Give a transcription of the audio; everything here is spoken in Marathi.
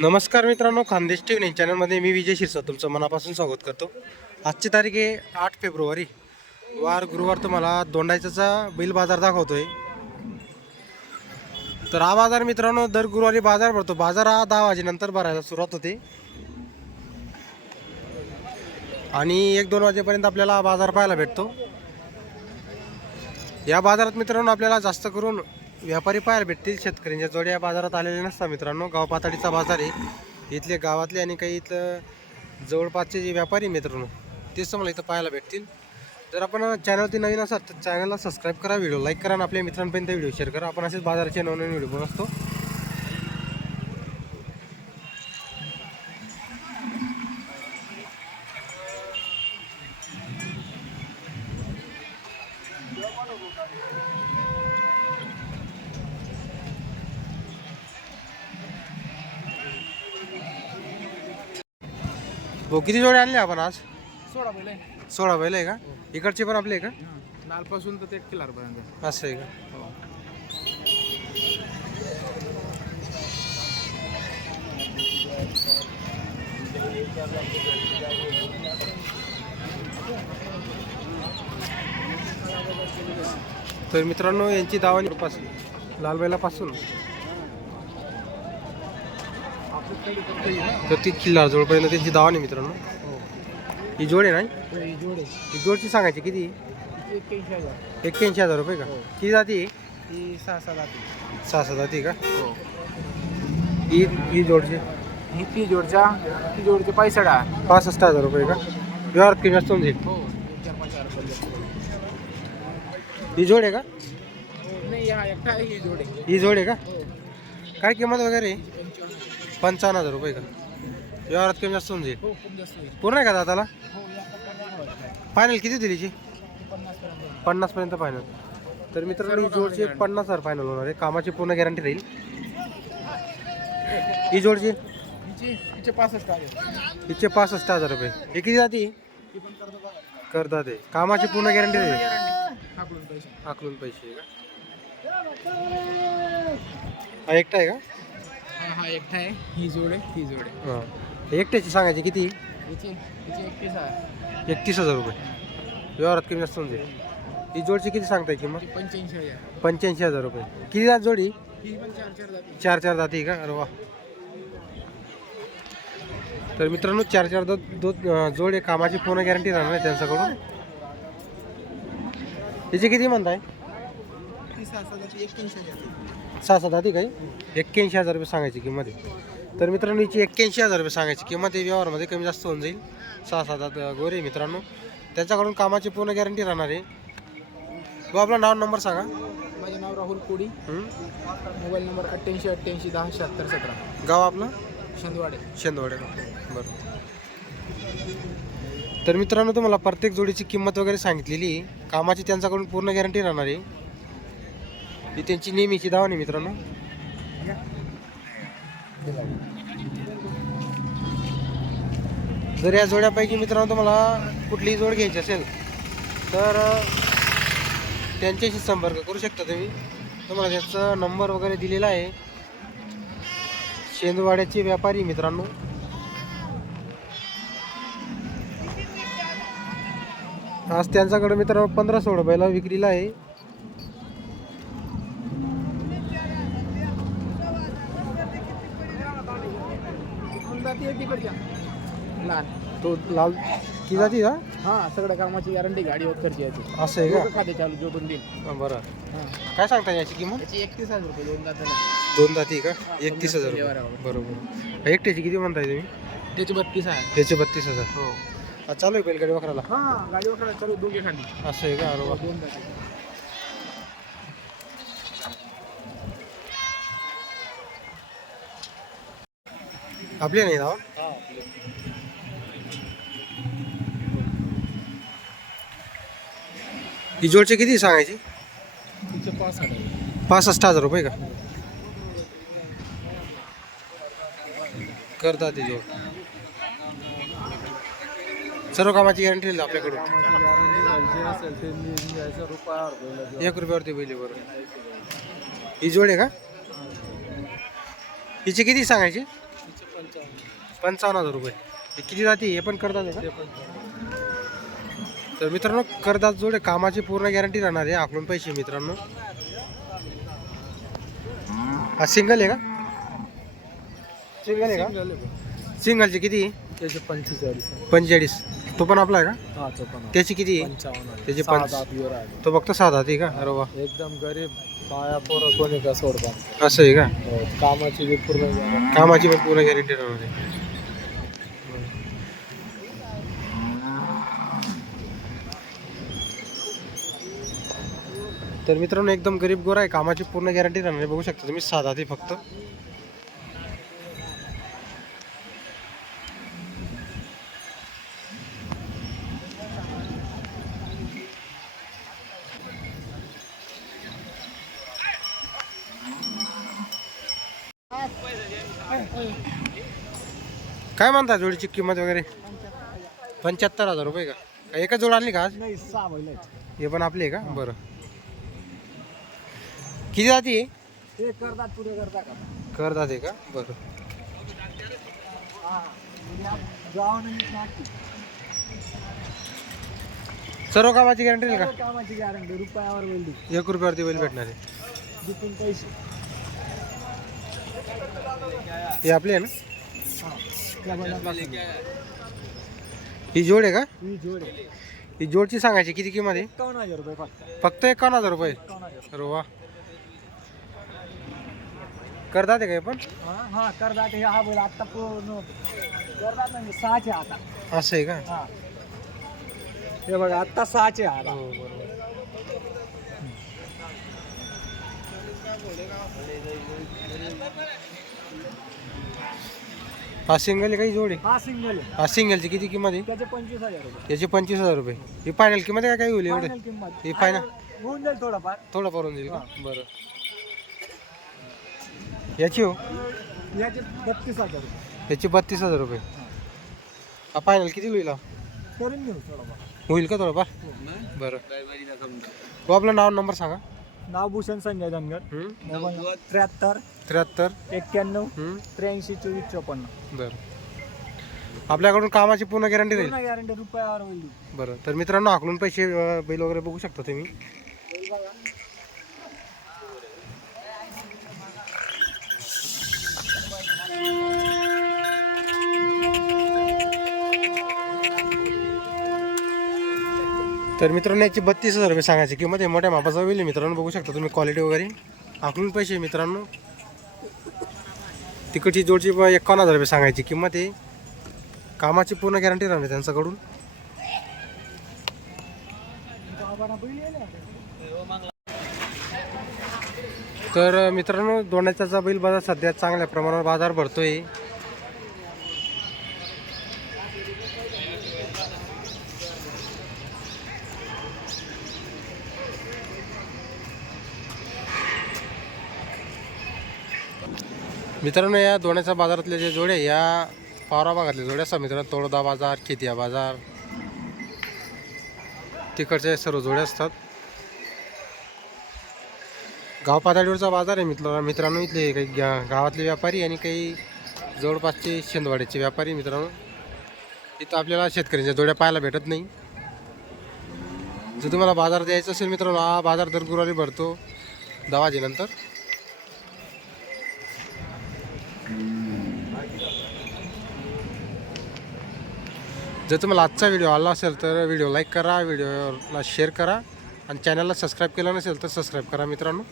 नमस्कार मित्रांनो खानदेश टी व्ही चॅनलमध्ये मी विजय शिरसा तुमचं मनापासून स्वागत करतो. आजची तारीख आहे आठ फेब्रुवारी. वार गुरुवार तुम्हाला दोंडायचाचा बैल बाजार दाखवतो आहे तर हा बाजार मित्रांनो दर गुरुवारी बाजार भरतो. बाजार हा दहा वाजेनंतर भरायला सुरुवात होते. आणि एक दोन वाजेपर्यंत आपल्याला बाजार पाहायला भेटतो. या बाजारात मित्रांनो आपल्याला जास्त करून व्यापारी पाहायला भेटतील. शेतकऱ्यांच्या जोड्या या बाजारात आलेल्या नसतात मित्रांनो. गाव पातळीचा बाजार आहे. इथले गावातले आणि काही इथलं जवळपासचे जे व्यापारी मित्रांनो तेच तुम्हाला इथं पाहायला भेटतील. जर आपण चॅनलवरती नवीन असाल तर चॅनलला सबस्क्राईब करा व्हिडिओ लाईक करा आणि आपल्या मित्रांपर्यंत व्हिडिओ शेअर करा. आपण असेच बाजाराचे नवनवीन व्हिडिओ बघत असतो. हो किती जोडे आणले आपण आज? सोळा बैल सोळा बैल आहे का? इकडचे पण आपले आहे का? लालपासून तर ते किल्लारपर्यंत असं आहे का? हो. तर मित्रांनो यांची दावानी रुपासून लालबैलापासून तर ती किल्ला जवळपर्यंत त्यांची दावानी मित्रांनो. ही. जोड आहे नाही जोडे ही जोडची सांगायची किती? एक्क्याऐंशी हजार. एक्क्याऐंशी हजार रुपये का? किती जाती? ही सहा सहा जाते. सहा सहा जाती का? हो. ही ही जोडची? ही ती जोडच्या ती जोडचे पैसाडा पासष्ट हजार रुपये का? व्यवहार होऊन जाईल? हो. ही जोड आहे का? नाही हा एकटा आहे ही जोडे ही जोड आहे का? हो. काय किंमत वगैरे? आहे? पंचावन्न हजार रुपये का? व्यवहारात कमी जास्त होऊन जाईल. हो पूर्ण आहे का हो प्रकारे फायनल किती दिलीची पन्नास पर्यंत पन्नास पर्यंत फायनल तर मित्रांनो ही जोडचे पन्नास हजार फायनल होणार आहे. कामाची पूर्ण गॅरंटी राहील. ही जोडची? हिचे पासष्ट आहे हिचे पासष्ट हजार रुपये. हे किती जाती? करतो करतात ते कामाची पूर्ण गॅरंटी राहील. आकलून पैसे. का? हा एकटा आहे का? हा एकटा आहे ही जोडे ही जोडे. हां. एकट्याची सांगायची किती? हिची हिची एकतीस आहे. एकतीस हजार रुपये. व्यवहारात कमी जास्त होऊन जाईल ही जोडची किती सांगताय किंमत? पंच्याऐंशी हजार. पंच्याऐंशी हजार रुपये. किती जात जोडी? ही पण चार चार जाते. चार चार जाती का? अरे वा. तर मित्रांनो चार चार दो दो जोड आहे कामाची पूर्ण गॅरंटी राहणार आहे त्यांच्याकडून. त्याची किती म्हणताय? ती सहा सहा जाते एक्क्याऐंशी हजार. सहा सात जाती काही? एक्क्याऐंशी हजार रुपये सांगायची किंमत आहे. तर मित्रांनो हिची एक्क्याऐंशी हजार रुपये सांगायची किंमत आहे. व्यवहारमध्ये कमी जास्त होऊन जाईल. सहा सात आत गोरे मित्रांनो. त्यांच्याकडून कामाची पूर्ण गॅरंटी राहणार आहे. तो आपलं नाव नंबर सांगा. माझे नाव राहुल कोडी? मोबाईल नंबर अठ्ठ्याऐंशी अठ्ठ्याऐंशी दहा शहात्तर सतरा. गाव आपलं? शंदवाडे. शेंदवाडे. बरं. तर मित्रांनो तुम्हाला प्रत्येक जोडीची किंमत वगैरे सांगितलेली कामाची त्यांच्याकडून पूर्ण गॅरंटी राहणार आहे. ही त्यांची नेहमीची धावणी मित्रांनो. जर या जोड्यापैकी मित्रांनो तुम्हाला कुठलीही जोड घ्यायची असेल तर त्यांच्याशी संपर्क करू शकता तुम्ही. तुम्हाला त्याचा नंबर वगैरे दिलेला आहे. शेंदवाड्याचे व्यापारी मित्रांनो. आज त्यांच्याकडे मित्रांनो पंधरा सोळा बैला विक्रीला आहे. जाती आहे तिकडच्या. लहान तो लाल की जाती का हा सगळ्या कामाची गॅरंटी गाडी वगैरेची याची असं आहे का? खाते चालू जोडून देईल. हा, बरं. काय सांगता याची किंमत? त्याची एकतीस हजार रुपये दोन जाताना दोन जाती का? एकतीस हजार रुपये. बरोबर. एकट्याची किती म्हणताय तुम्ही? त्याची बत्तीस आहे. त्याचे बत्तीस हजार. हो. चालू आहे बैलगाडी वखराला हा गाडी वगैरे चालू दोघे खाली असं आहे का? अरे वा. दोन जाती. आपले नाही नाव ही जोडचे किती सांगायची? पासष्ट हजार रुपये का? करता ते जोड. सर्व कामाची गॅरंटी राहील आपल्याकडून. पहिलं एक रुपयावरती बैली बरोबर. ही जोड आहे का? हिचे किती सांगायचे? पंचावन्न हजार रुपये. हे किती जाती? हे पण करतात का? तर मित्रांनो करदात जोडे. कामाची पूर्ण गॅरंटी राहणार आहे आकडून पैसे मित्रांनो. हा सिंगल आहे का? सिंगल आहे का. सिंगलचे किती? त्याचे पंचेचाळीस. पंचेचाळीस. तो पण आपला आहे का? हा तो पण. त्याची किती आहे. त्याचे पंच-. तो फक्त साधा आहे का? अरे वा. एकदम गरीब बाया पोरं कोणी का असं आहे का? हो, कामाची बी पूर्ण. कामाची पण पूर्ण गॅरंटी राहणार आहे. तर मित्रांनो एकदम गरीब गोरा आहे. कामाची पूर्ण गॅरंटी राहणार आहे. बघू शकता तुम्ही साधा ते फक्त. काय म्हणता जोडीची किंमत वगैरे? पंच्याहत्तर हजार रुपये का? का एकच जोड आणली का आज? नाही सहा बैल आहेत. हे पण आपली आहे का? बरं. किती जाती आहे? ते करतात पुढे करता का करतात आहे का? बरं. हा म्हणजे आप- नाटकी. सर्व कामाची गॅरंटी आहे सर्व कामाची गॅरंटी रुपयावर का एक रुपयावरती बैल भेटणार आहे. जिथून पैसे. आपली आहे ना? हा त्या बैलाला ही जोड आहे का? ही जोड आहे. ही जोडची सांगायची किती किंमत आहे? एकावन्न हज़ार रुपये फक्त फक्त एकावन्न हज़ार रुपये. अरे वा. करतात आहे का हे पण? हा हा करतात हे हा बैल आत्ता पूर्ण करतात म्हणजे सहाचे आता असं आहे का? हा हे बघा आत्ता सहाचे आता. हो बरोबर. हा सिंगल आहे काही जोड? आहे हा सिंगल आहे. हा सिंगलची किती किंमत आहे? त्याचे पंचवीस हजार रुपये. याची पंचवीस हजार रुपये. ही फायनल किंमत आहे का काही होईल एवढे? फायनल किंमत. हे फायनल होऊन जाईल थोडंफार. थोडं करून देईल का? बरं. याची हो? याचे बत्तीस हजार रुपये. याची बत्तीस हजार रुपये. हा फायनल किती होईल हा? करून घेऊ थोडंफार. होईल का थोडंफार? बरं. हो आपलं नाव नंबर सांगा. नाव भूषण संजय धनगर? मोबाईल त्र्याहत्तर. त्र्याहत्तर. एक्क्याण्णव? त्र्याऐंशी चोवीस चोपन्न. बरं. आपल्याकडून कामाची पूर्ण गॅरंटी राहील पूर्ण गॅरंटी रुपयावर होईल. बरं. तर मित्रांनो आकलून पैसे अं, बैल वगैरे बघू शकता तुम्ही. तर मित्रांनो याची बत्तीस हजार रुपये सांगायची किंमत आहे. मोठ्या मापाचा होईल. मित्रांनो बघू शकता तुम्ही क्वालिटी वगैरे. आकलून पैसे मित्रांनो. तिकडची जोडची एकावन्न हजार रुपये सांगायची किंमत आहे. कामाची पूर्ण गॅरंटी राहणार त्यांच्याकडून. तर मित्रांनो दोन्याचा बैल बाजार सध्या चांगल्या प्रमाणावर बाजार भरतोय. मित्रांनो या दोण्याच्या बाजारातले जे जोडे या पावरा भागातले जोडे असतात मित्रांनो तोडदा बाजार खेतिया बाजार तिकडचे सर्व जोडे असतात. गाव पातळीवरचा बाजार आहे मित्र मित्रांनो इथले काही गावातले व्यापारी आणि काही जवळपासचे शेंदवाड्याचे व्यापारी मित्रांनो. इथं आपल्याला शेतकऱ्यांच्या जोड्या पाहायला भेटत नाही. जर तुम्हाला बाजार द्यायचा असेल मित्रांनो हा बाजार दर गुरुवारी भरतो दहा वाजेनंतर जर तुम्हाला आजचा व्हिडिओ आला असेल तर व्हिडिओ लाईक करा व्हिडिओला शेअर करा आणि चॅनलला सबस्क्राईब केलं नसेल तर सबस्क्राईब करा मित्रांनो.